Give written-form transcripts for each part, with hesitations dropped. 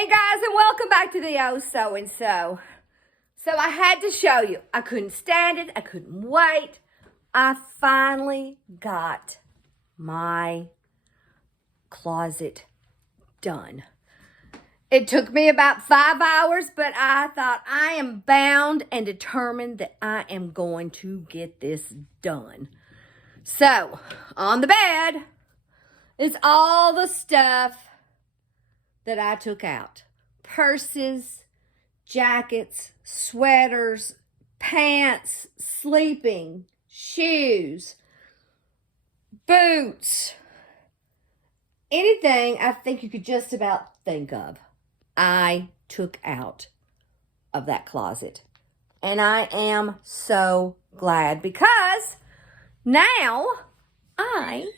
Hey guys, and welcome back to the Oh So and So. So I had to show you. I couldn't stand it. I couldn't wait. I finally got my closet done. It took me about 5 hours, but I thought I am bound and determined that I am going to get this done. So, on the bed is all the stuff that I took out. Purses, jackets, sweaters, pants, sleeping, shoes, boots, anything I think you could just about think of, I took out of that closet. And I am so glad because now I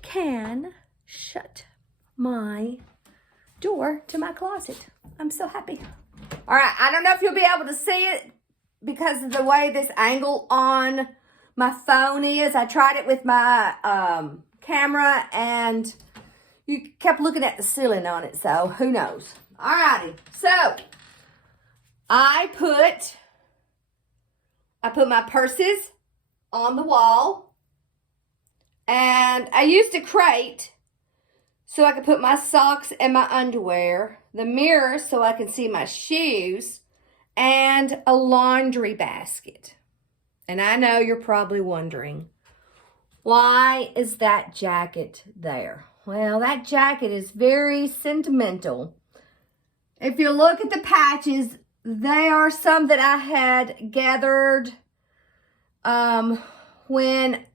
can shut my door to my closet. I'm so happy. All right, I don't know if you'll be able to see it because of the way this angle on my phone is. I tried it with my camera and you kept looking at the ceiling on it, so who knows. All righty, so I put my purses on the wall, and I used a crate so I could put my socks and my underwear, the mirror so I can see my shoes, and a laundry basket. And I know you're probably wondering, why is that jacket there? Well, that jacket is very sentimental. If you look at the patches, they are some that I had gathered when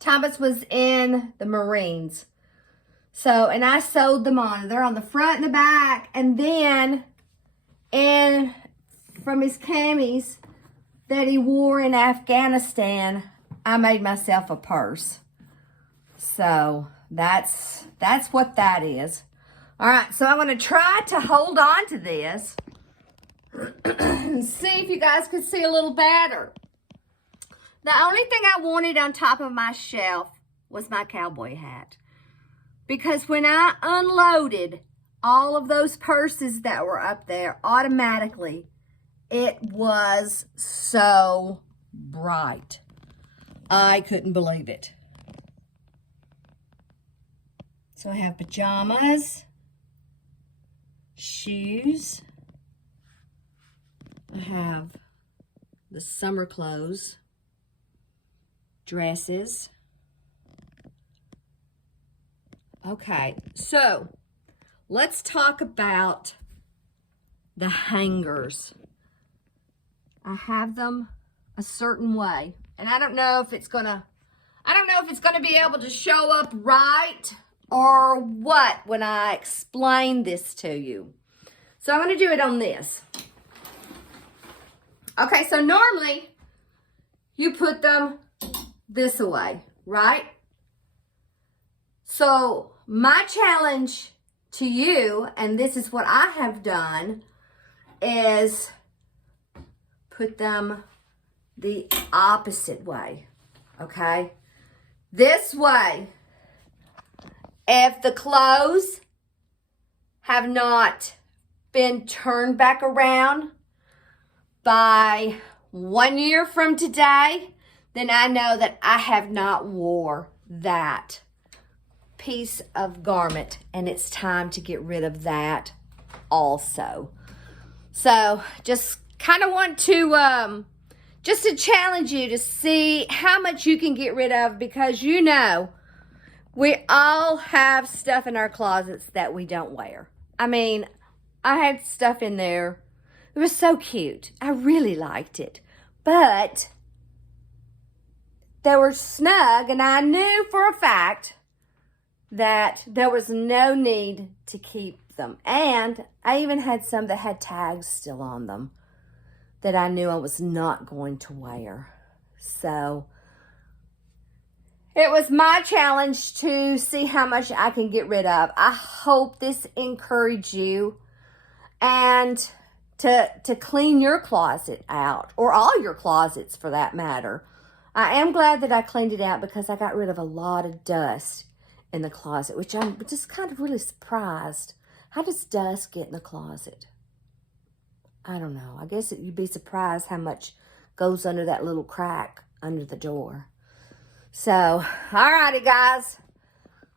Thomas was in the Marines. So, and I sewed them on. They're on the front and the back. And then, from his camis that he wore in Afghanistan, I made myself a purse. So, that's what that is. All right, so I'm going to try to hold on to this and see if you guys can see a little better. The only thing I wanted on top of my shelf was my cowboy hat. Because when I unloaded all of those purses that were up there, automatically, it was so bright. I couldn't believe it. So I have pajamas, shoes, I have the summer clothes, dresses. Okay, so let's talk about the hangers. I have them a certain way, and I don't know if it's gonna be able to show up right or what when I explain this to you. So I'm gonna do it on this. Okay, so normally you put them this way, right? So my challenge to you, and this is what I have done, is put them the opposite way, okay? This way, if the clothes have not been turned back around by 1 year from today, then I know that I have not wore that piece of garment, and it's time to get rid of that also. So just kind of want to just to challenge you to see how much you can get rid of, because you know we all have stuff in our closets that we don't wear. I mean, I had stuff in there. It was so cute. I really liked it, but they were snug, and I knew for a fact that there was no need to keep them. And I even had some that had tags still on them that I knew I was not going to wear. So it was my challenge to see how much I can get rid of. I hope this encouraged you and to clean your closet out, or all your closets for that matter. I am glad that I cleaned it out because I got rid of a lot of dust in the closet, which I'm just kind of really surprised How does dust get in the closet? I don't know. I guess you'd be surprised how much goes under that little crack under the door. So, alrighty, guys.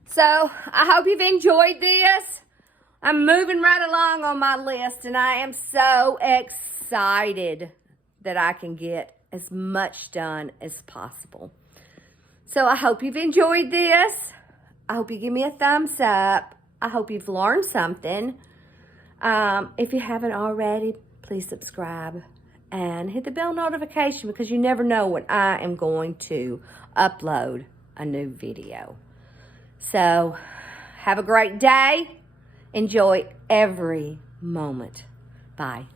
So, I hope you've enjoyed this. I'm moving right along on my list, and I am so excited that I can get as much done as possible. So, I hope you've enjoyed this. I hope you give me a thumbs up. I hope you've learned something. If you haven't already, please subscribe and hit the bell notification, because you never know when I am going to upload a new video. So, have a great day. Enjoy every moment. Bye.